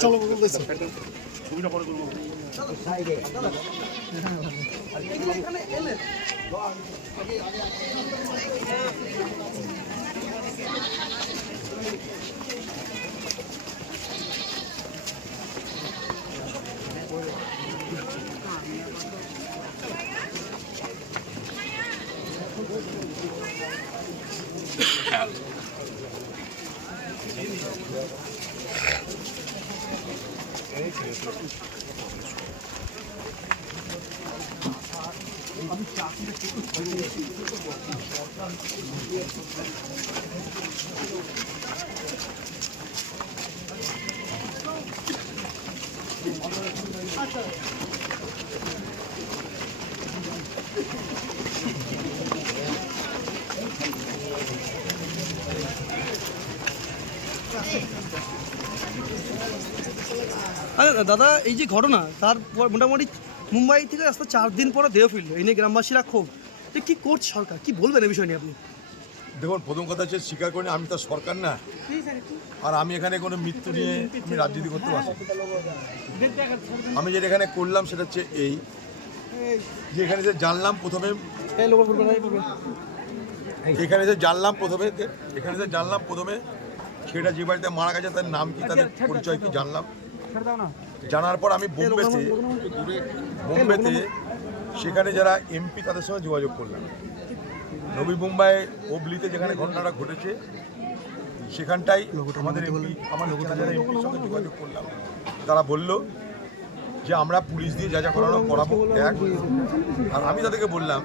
চলো আচ্ছা দাদা, এই যে ঘটনা তারপর মোটামুটি মুম্বাই থেকে রাস্তা 4 দিন পরে দেহ ফিরল, এই নিয়ে গ্রামবাসীরা ক্ষোভ। কি করছে সরকার, কি বলবেন এই বিষয় নিয়ে আপনি? দেখুন, প্রথম কথা হচ্ছে স্বীকার করি আমি তো সরকার না, আর আমি এখানে কোনো মৃত্যু নিয়ে আমি রাজনীতি করতে পারছি। আমি যেটা এখানে করলাম সেটা হচ্ছে এই যে এখানে যে জানলাম প্রথমে সেটা যে বাড়িতে মারা গেছে তার নাম কি, তাদের পরিচয় কি জানলাম। জানার পর আমি বোম্বেতে সেখানে যারা এমপি তাদের সঙ্গে যোগাযোগ করলাম। নবী মুম্বাই হুবলিতে যেখানে ঘটনাটা ঘটেছে সেখানটাই আমাদের এমপি যারা এমপির সঙ্গে যোগাযোগ করলাম, তারা বলল যে আমরা পুলিশ দিয়ে যা যা করানো করাবো। আর আমি তাদেরকে বললাম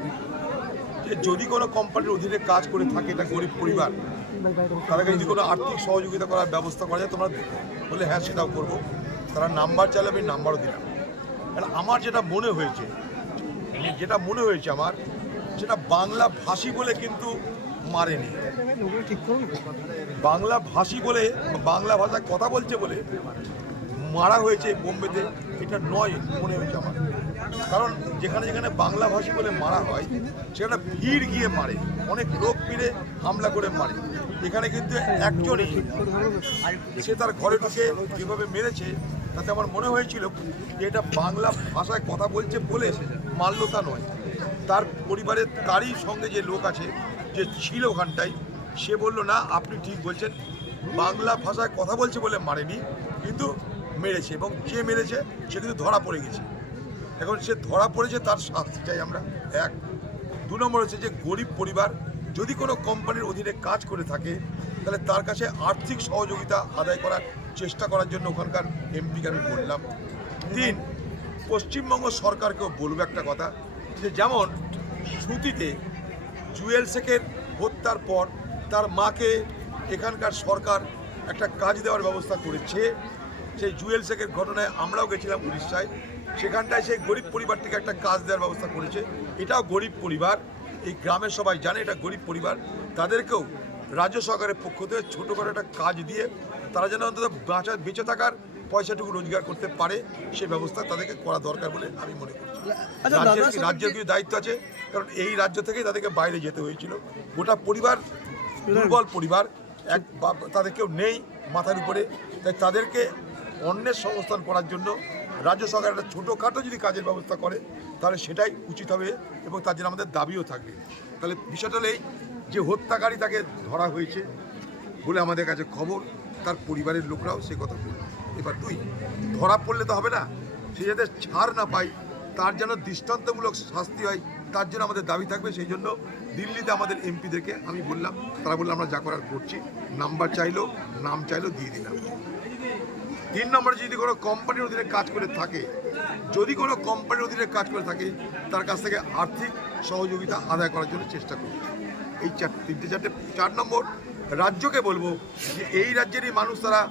যে যদি কোনো কোম্পানির অধীনে কাজ করে থাকে, এটা গরিব পরিবার, তাদেরকে যদি কোনো আর্থিক সহযোগিতা করার ব্যবস্থা করা যায় তোমরা বলে হ্যাঁ সেটাও করবো। তারা নাম্বার চাইলে আমি নাম্বারও দিলাম। কারণ আমার যেটা মনে হয়েছে আমার সেটা বাংলা ভাষী বলে কিন্তু মারেনি, বাংলা ভাষী বলে বাংলা ভাষায় কথা বলছে বলে মারা হয়েছে বোম্বেতে, এটা নয় মনে হয়েছে আমার। কারণ যেখানে যেখানে বাংলা ভাষী বলে মারা হয় সেখানে ভিড় গিয়ে মারে, অনেক লোক ভিড়ে হামলা করে মারে। এখানে কিন্তু একজনই সে তার ঘরে ঢুকে যেভাবে মেরেছে তাতে আমার মনে হয়েছিল যে এটা বাংলা ভাষায় কথা বলছে বলে মারল তা নয়। তার পরিবারের তারই সঙ্গে যে লোক আছে যে ছিল ওখানটায়, সে বলল না আপনি ঠিক বলছেন, বাংলা ভাষায় কথা বলছে বলে মারেনি, কিন্তু মেরেছে, এবং যে মেরেছে সে কিন্তু ধরা পড়ে গেছে। এখন সে ধরা পড়েছে, তার শাস্তি চাই আমরা। 1 2 নম্বর হচ্ছে যে গরিব পরিবার যদি কোনো কোম্পানির অধীনে কাজ করে থাকে তাহলে তার কাছে আর্থিক সহযোগিতা আদায় করার চেষ্টা করার জন্য ওখানকার এমপিকে আমি বললাম। 3 পশ্চিমবঙ্গ সরকারকেও বলবো একটা কথা, যে যেমন শ্রুতিতে জুয়েল শেখের হত্যার পর তার মাকে এখানকার সরকার একটা কাজ দেওয়ার ব্যবস্থা করেছে। সেই জুয়েল শেখের ঘটনায় আমরাও গেছিলাম উড়িষ্যায়, সেখানটায় সেই গরিব পরিবারটিকে একটা কাজ দেওয়ার ব্যবস্থা করেছে। এটাও গরিব পরিবার, এই গ্রামের সবাই জানে এটা গরিব পরিবার। তাদেরকেও রাজ্য সরকারের পক্ষ থেকে ছোটোখাটো একটা কাজ দিয়ে তারা যেন অন্তত বেঁচে থাকার পয়সাটুকু রোজগার করতে পারে, সে ব্যবস্থা তাদেরকে করা দরকার বলে আমি মনে করছি। রাজ্যের কিছু দায়িত্ব আছে, কারণ এই রাজ্য থেকেই তাদেরকে বাইরে যেতে হয়েছিল। গোটা পরিবার দুর্বল পরিবার, তাদের কেউ নেই মাথার উপরে, তাই তাদেরকে অন্যের সংস্থান করার জন্য রাজ্য সরকার একটা ছোটোখাটো যদি কাজের ব্যবস্থা করে তাহলে সেটাই উচিত হবে, এবং তার জন্য আমাদের দাবিও থাকবে। তাহলে বিষয়টা হলেই যে হত্যাকারী তাকে ধরা হয়েছে বলে আমাদের কাছে খবর, তার পরিবারের লোকরাও সে কথা বলল। এবার 2 ধরা পড়লে তো হবে না, সে যাতে ছাড় না পায়, তার যেন দৃষ্টান্তমূলক শাস্তি হয়, তার জন্য আমাদের দাবি থাকবে। সেই জন্য দিল্লিতে আমাদের এমপিদেরকে আমি বললাম, তারা বললো আমরা যা করার করছি, নাম্বার চাইলো, নাম চাইলো, দিয়ে দিলাম। 3 নম্বরে যদি কোনো কোম্পানির অধীনে কাজ করে থাকে যদি কোনো কোম্পানির অধীনে কাজ করে থাকে তার কাছ থেকে আর্থিক সহযোগিতা আদায় করার জন্য চেষ্টা করব। এই তিনটে চারটে। 4 নম্বর, রাজ্যকে বলবো যে এই রাজ্যেরই মানুষ তারা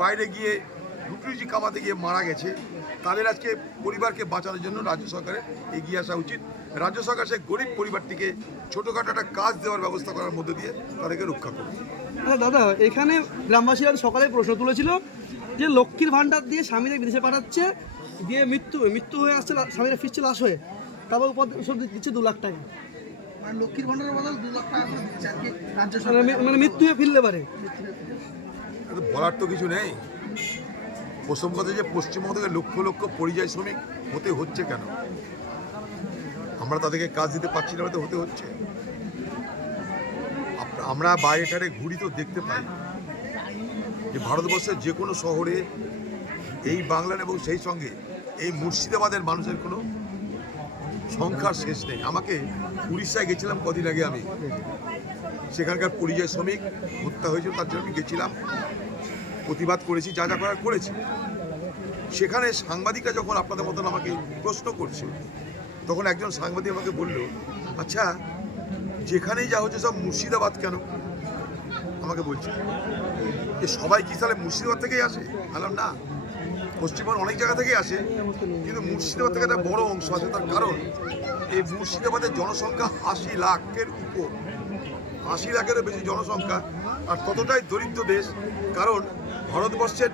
বাইরে গিয়ে রুটি কামাতে গিয়ে মারা গেছে, তাদের আজকে পরিবারকে বাঁচানোর জন্য রাজ্য সরকারের এগিয়ে আসা উচিত। রাজ্য সরকার সেই গরিব পরিবারটিকে ছোটোখাটো একটা কাজ দেওয়ার ব্যবস্থা করার মধ্যে দিয়ে তাদেরকে রক্ষা করবে। দাদা, এখানে গ্রামবাসীরা সকালে প্রশ্ন তুলেছিল যে লক্ষ্মীর ভাণ্ডার দিয়ে স্বামীদের বিদেশে পাঠাচ্ছে, দিয়ে মৃত্যু হয়ে আসছে, স্বামীরা ফিরছে লাশ হয়ে, তারপর উপর দিচ্ছে 2 লাখ টাকা। লক্ষ্মীর ভাণ্ডারের বদল 2 লাখ টাকা করে দিচ্ছে আর কি রাজ্য মানে মৃত্যু হয়ে ফিরলে পারে। বলার তো কিছু নেই। প্রথম কথা যে পশ্চিমবঙ্গ থেকে লক্ষ লক্ষ পরিযায়ী শ্রমিক হতে হচ্ছে কেন? আমরা তাদেরকে কাজ দিতে পারছি না, হতে হচ্ছে। আমরা বাইরে টারে ঘুরি তো দেখতে পাই যে ভারতবর্ষের যে কোনো শহরে এই বাংলার এবং সেই সঙ্গে এই মুর্শিদাবাদের মানুষের কোনো সংখ্যার শেষ নেই। আমাকে উড়িষ্যায় গেছিলাম কদিন আগে, আমি সেখানকার পরিযায়ী শ্রমিক হত্যা হয়েছিল, তার জন্য আমি গেছিলাম, প্রতিবাদ করেছি, যা যা করার করেছি। সেখানে সাংবাদিকরা যখন আপনাদের মতন আমাকে প্রশ্ন করছে, তখন একজন সাংবাদিক আমাকে বলল, আচ্ছা যেখানেই যা হচ্ছে সব মুর্শিদাবাদ কেন? আমাকে বলছে যে সবাই কি তাহলে মুর্শিদাবাদ থেকেই আসে? বললাম না, পশ্চিমবঙ্গ অনেক জায়গা থেকেই আসে, কিন্তু মুর্শিদাবাদ থেকে একটা বড় অংশ আছে। তার কারণ এই মুর্শিদাবাদের জনসংখ্যা 80 লাখের উপর, 80 লাখেরও বেশি জনসংখ্যা, আর ততটাই দরিদ্র দেশ। কারণ ভারতবর্ষের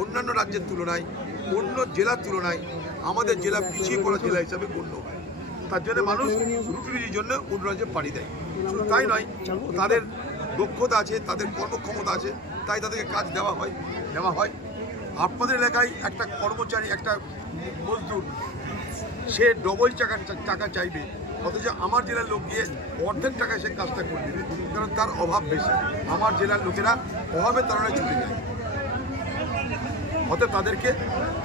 অন্যান্য রাজ্যের তুলনায়, অন্য জেলার তুলনায় আমাদের জেলা পিছিয়ে পড়া জেলা হিসাবে গণ্য হয়। তার জন্য মানুষ রুটির জন্য অন্য রাজ্যে পাড়ি দেয়। শুধু তাই নয়, তাদের দক্ষতা আছে, তাদের কর্মক্ষমতা আছে, তাই তাদেরকে কাজ নেওয়া হয়। আপনাদের এলাকায় একটা কর্মচারী, একটা মজদুর, সে ডবল টাকা চাইবে, অথচ আমার জেলার লোক গিয়ে অর্ধেক টাকায় সে কাজটা করে দেবে, কারণ তার অভাব বেশি। আমার জেলার লোকেরা অভাবের তাড়নায় ছুটে যায়। অতএব তাদেরকে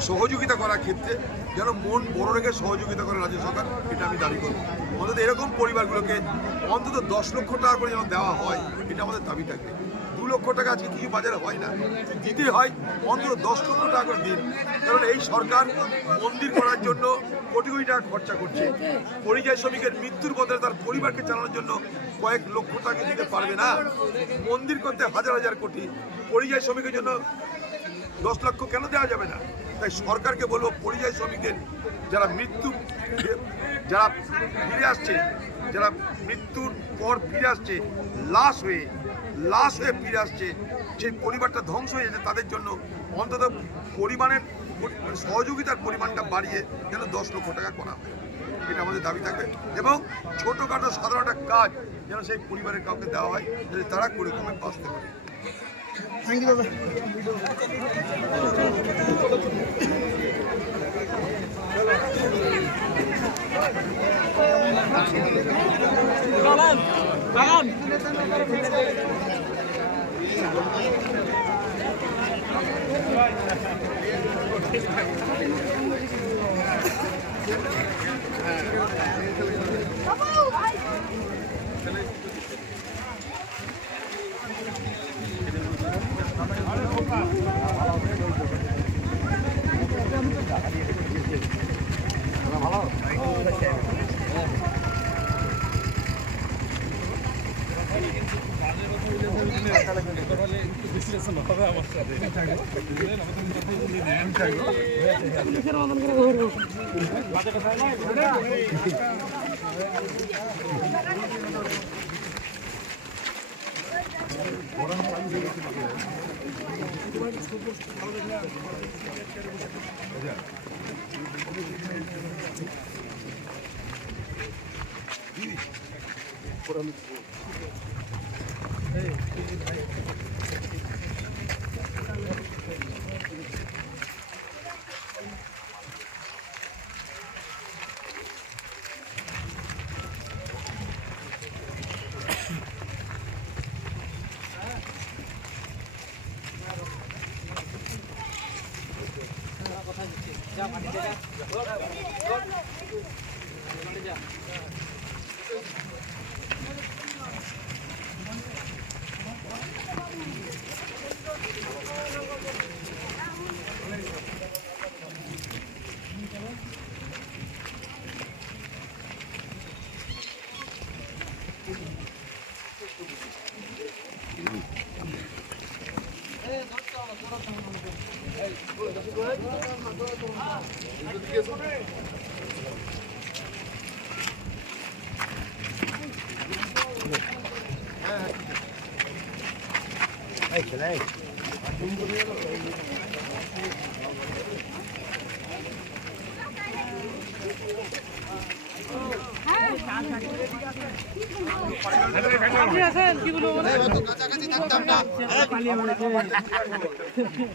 সহযোগিতা করার ক্ষেত্রে যেন মন বড় রেখে সহযোগিতা করে রাজ্য সরকার, এটা আমি দাবি করব। অন্তত এরকম পরিবারগুলোকে অন্তত 10 লক্ষ টাকা করে যেন দেওয়া হয়, এটা আমাদের দাবি থাকবে। 2 লক্ষ টাকা আজকে কিছু বাজারে হয় না, দিতে হয় অন্তত 10 লক্ষ টাকা করে দিন। কারণ এই সরকার মন্দির করার জন্য কোটি কোটি টাকা খরচা করছে, পরিযায়ী শ্রমিকের মৃত্যুর বদলে তার পরিবারকে চালানোর জন্য কয়েক লক্ষ টাকা দিতে পারবে না। মন্দির করতে হাজার হাজার কোটি, পরিযায়ী শ্রমিকের জন্য 10 লক্ষ কেন দেওয়া যাবে না? তাই সরকারকে বলবো, পরিযায়ী শ্রমিকদের যারা ফিরে আসছে, যারা মৃত্যুর পর ফিরে আসছে, লাশ হয়ে ফিরে আসছে, সেই পরিবারটা ধ্বংস হয়ে যাচ্ছে, তাদের জন্য অন্তত সহযোগিতার পরিমাণটা বাড়িয়ে যেন 10 লক্ষ টাকা করা হয়, এটা আমাদের দাবি থাকবে। এবং ছোটোখাটো সাধারণ একটা কাজ যেন সেই পরিবারের কাউকে দেওয়া হয়, যাতে তারা করে কমে বাঁচতে পারে। থ্যাংক ইউ দাদা।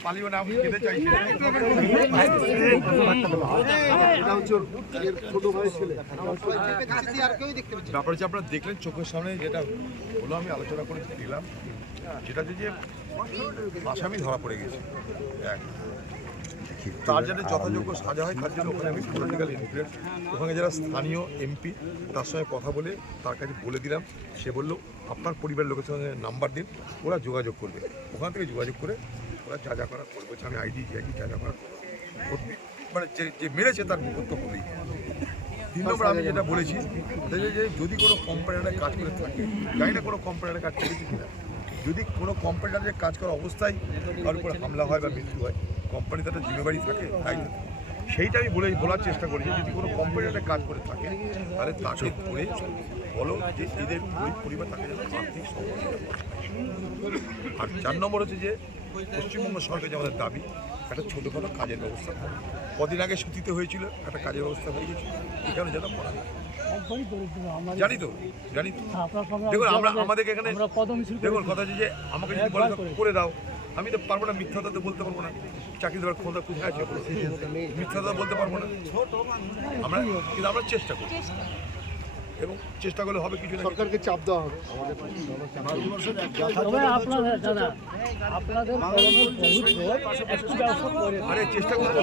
পালিও না, আমি খেতে চাইছি না। ব্যাপার হচ্ছে আপনারা দেখলেন চোখের সামনে যেটা হলো, আমি আলোচনা করে দিলাম, যেটা হচ্ছে যে আসামি ধরা পড়ে গেছে। এক, তার যাতে যথাযোগ্য সাজা হয় তার জন্য ওখানে আমি পলিটিক্যাল ইনফ্লুয়েন্স, ওখানে যারা স্থানীয় এমপি তার সঙ্গে কথা বলে তার কাছে বলে দিলাম। সে বললো আপনার পরিবারের লোকের সঙ্গে নাম্বার দিন, ওরা যোগাযোগ করবে। ওখান থেকে যোগাযোগ করে ওরা যা যা করার করবে, আমি আইডি যা যা করার করবে, মানে যে মেরেছে তার মুখত্ব হবেই। 3 নম্বর আমি যেটা বলেছি যে যদি কোনো কোম্পানিটা কাজ করে থাকে, জানি না কোনো কোম্পানিটা কাজ করেছে কিনা, যদি কোনো কোম্পানিটার কাজ করা অবস্থায় তার উপর হামলা হয় বা মৃত্যু হয়, কোম্পানিতে একটা জিম্মেবারি থাকে, তাই সেইটা আমি বলার চেষ্টা করি যে যদি কোনো কোম্পানিটা কাজ করে থাকে তাহলে তাকে করে বলো যে এদের পরিবার তাকে যেন আর্থিক সহযোগিতা করে। আর 4 নম্বর হচ্ছে যে পশ্চিমবঙ্গ সরকারের আমাদের দাবি একটা ছোটোখাটো কাজের ব্যবস্থা করে। কদিন আগে সুতিতে হয়েছিল, একটা কাজের ব্যবস্থা হয়ে গেছিল, এখানে যেন করা যায়। জানি তো দেখুন আমাদেরকে এখানে দেখুন কথা হচ্ছে যে আমাকে যদি বলে করে দাও, আমি তো পারবো না, মিথ্যাটা তো বলতে পারবো না, চাকরি দেওয়ার ক্ষমতা কোথায় আছে, মিথ্যাটা বলতে পারবো না। কিন্তু আমরা চেষ্টা করি, এবং চেষ্টা করলে হবে কিছু না। সরকারকে চাপ দেওয়া হবে। আরে চেষ্টা করবো।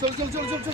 চল চল চল চল চল।